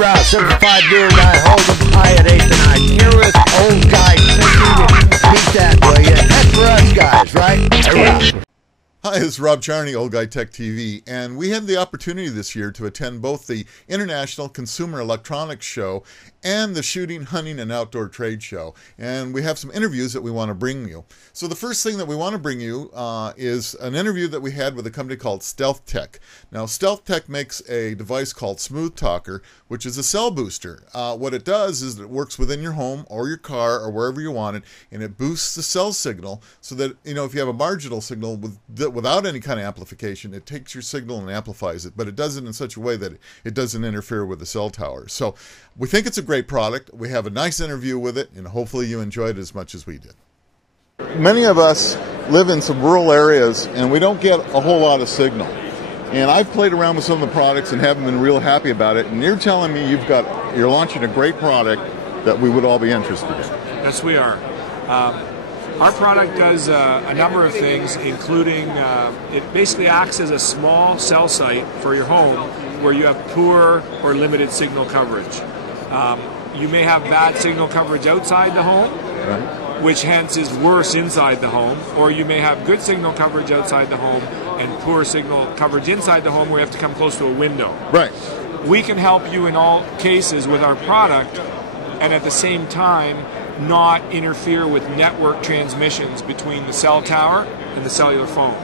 Hoorah, 75 dual guy, holding high at 8th and I. Here with old guy, beat that, will you? That's for us guys, right? Hoorah. Hi, this is Rob Charney, Old Guy Tech TV, and we had the opportunity this year to attend both the International Consumer Electronics Show and the Shooting, Hunting, and Outdoor Trade Show. And we have some interviews that we want to bring you. So the first thing that we want to bring you is an interview that we had with a company called Stealth Tech. Now, Stealth Tech makes a device called Smooth Talker, which is a cell booster. What it does is it works within your home or your car or wherever you want it, and it boosts the cell signal so that, you know, if you have a marginal signal without any kind of amplification, it takes your signal and amplifies it, but it does it in such a way that it doesn't interfere with the cell tower. So we think it's a great product. We have a nice interview with it, and hopefully you enjoyed it as much as we did. Many of us live in some rural areas, and we don't get a whole lot of signal. And I've played around with some of the products and haven't been real happy about it. And you're telling me you're launching a great product that we would all be interested in. Yes, we are. Our product does a number of things, including it basically acts as a small cell site for your home where you have poor or limited signal coverage. You may have bad signal coverage outside the home, right, which hence is worse inside the home, or you may have good signal coverage outside the home and poor signal coverage inside the home where you have to come close to a window. Right. We can help you in all cases with our product, and at the same time not interfere with network transmissions between the cell tower and the cellular phone.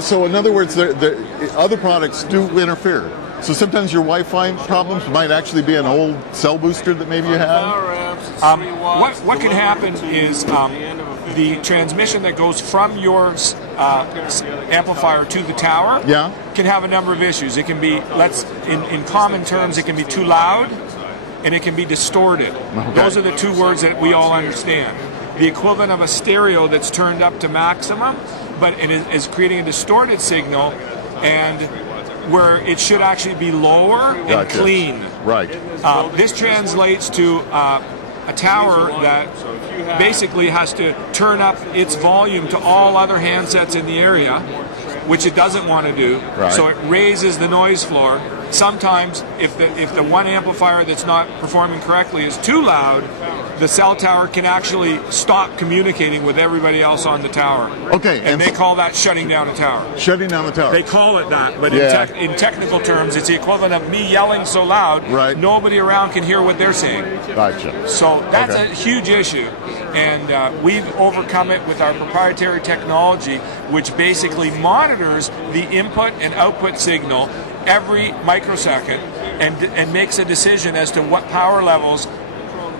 So in other words, other products do interfere. So sometimes your Wi-Fi problems might actually be an old cell booster that maybe you have? What can happen is the transmission that goes from your amplifier to the tower can have a number of issues. It can be, in common terms, it can be too loud, and it can be distorted. Okay. Those are the two words that we all understand. The equivalent of a stereo that's turned up to maximum, but it is creating a distorted signal, and where it should actually be lower and clean. Right. This translates to a tower that basically has to turn up its volume to all other handsets in the area, which it doesn't want to do. Right. So it raises the noise floor. Sometimes, if the one amplifier that's not performing correctly is too loud, the cell tower can actually stop communicating with everybody else on the tower. Okay. And they call that shutting down a tower. Shutting down the tower. They call it that, but in technical terms, it's the equivalent of me yelling so loud, nobody around can hear what they're saying. Gotcha. So that's a huge issue. And we've overcome it with our proprietary technology, which basically monitors the input and output signal every microsecond and makes a decision as to what power levels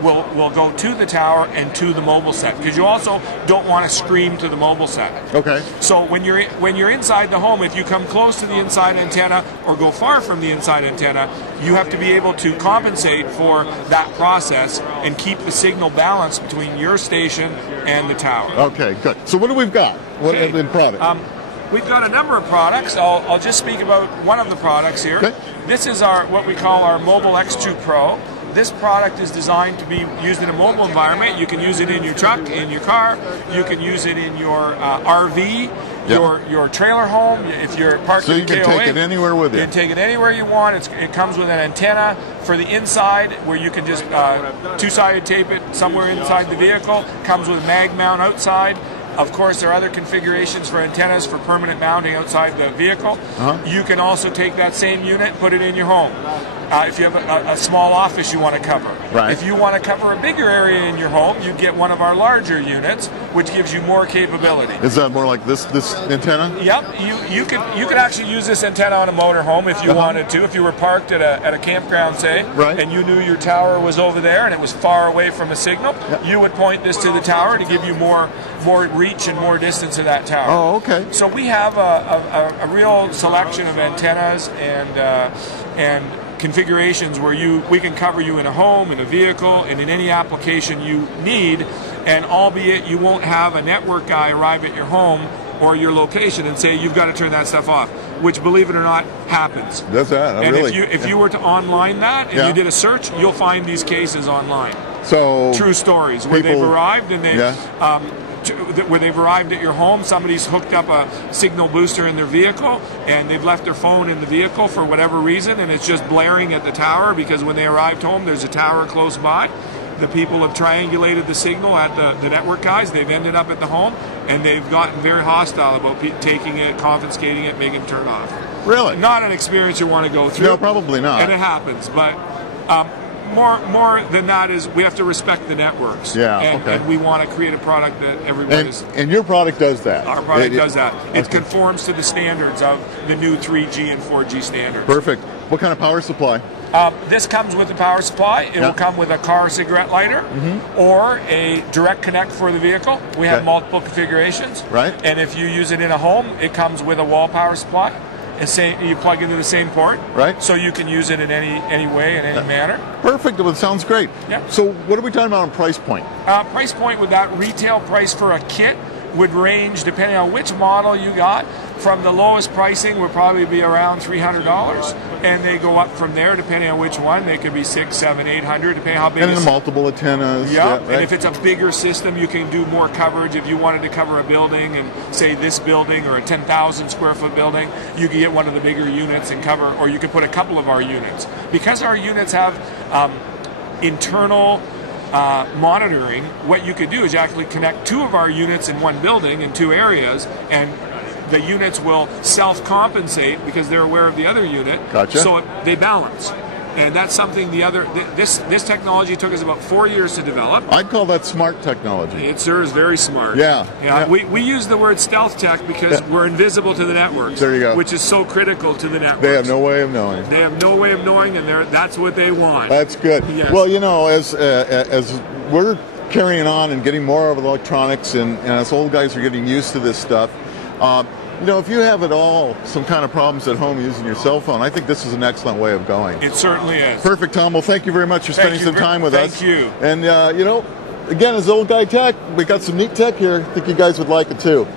will go to the tower and to the mobile set, because you also don't want to scream to the mobile set. Okay. So when you're inside the home, if you come close to the inside antenna or go far from the inside antenna, you have to be able to compensate for that process and keep the signal balanced between your station and the tower. Okay, good. So what do we've got? What in product? We've got a number of products. I'll just speak about one of the products here. Okay. This is what we call our Mobile X2 Pro. This product is designed to be used in a mobile environment. You can use it in your truck, in your car. You can use it in your RV, your trailer home. If you're parked in a KOA, so you can take it anywhere with you. You can take it anywhere you want. It comes with an antenna for the inside, where you can just two-sided tape it somewhere inside the vehicle. Comes with a mag mount outside. Of course, there are other configurations for antennas for permanent mounting outside the vehicle. You can also take that same unit, put it in your home. If you have a small office you want to cover. Right. If you want to cover a bigger area in your home, you get one of our larger units, which gives you more capability. Is that more like this antenna? Yep. You could actually use this antenna on a motorhome if you wanted to. If you were parked at a campground, say, and you knew your tower was over there and it was far away from a signal, you would point this to the tower to give you more reach and more distance to that tower. Oh, okay. So we have a real selection of antennas and configurations where we can cover you in a home, in a vehicle, and in any application you need, and albeit you won't have a network guy arrive at your home or your location and say you've got to turn that stuff off, which, believe it or not, happens. That's that. And really, if you were to online that and you did a search, you'll find these cases online. So true stories where they've arrived and they where they've arrived at your home, somebody's hooked up a signal booster in their vehicle, and they've left their phone in the vehicle for whatever reason, and it's just blaring at the tower because when they arrived home, there's a tower close by. The people have triangulated the signal at the network guys. They've ended up at the home, and they've gotten very hostile about taking it, confiscating it, making it turn off. Really? Not an experience you want to go through. No, probably not. And it happens, but more than that is we have to respect the networks. Yeah, and we want to create a product that everyone is. And your product does that. Our product does that. It conforms to the standards of the new 3G and 4G standards. Perfect. What kind of power supply? This comes with the power supply. It will come with a car cigarette lighter or a direct connect for the vehicle. We have multiple configurations. Right. And if you use it in a home, it comes with a wall power supply. And you plug into the same port. Right. So you can use it in any way, in any manner. Perfect. Well, it sounds great. Yeah. So what are we talking about on price point? Price point with that retail price for a kit would range, depending on which model you got, from the lowest pricing would probably be around $300, and they go up from there depending on which one. They could be $600, $700, $800, depending how big. And in multiple antennas. Yeah, right. and if it's a bigger system, you can do more coverage. If you wanted to cover a building, and say this building or a 10,000 square foot building, you can get one of the bigger units and cover, or you could put a couple of our units. Because our units have internal monitoring, what you could do is you actually connect two of our units in one building in two areas, and the units will self-compensate because they're aware of the other unit. Gotcha. So they balance. And that's something this technology took us about 4 years to develop. I'd call that smart technology. It sure is very smart. Yeah. We use the word stealth tech because we're invisible to the networks. There you go. Which is so critical to the networks. They have no way of knowing. They have no way of knowing, and that's what they want. That's good. Yes. Well, you know, as we're carrying on and getting more of electronics, and as old guys are getting used to this stuff, you know, if you have at all some kind of problems at home using your cell phone, I think this is an excellent way of going. It certainly is. Perfect, Tom. Well, thank you very much for spending some time with us. Thank you. And, you know, again, as Old Guy Tech, we got some neat tech here. I think you guys would like it too.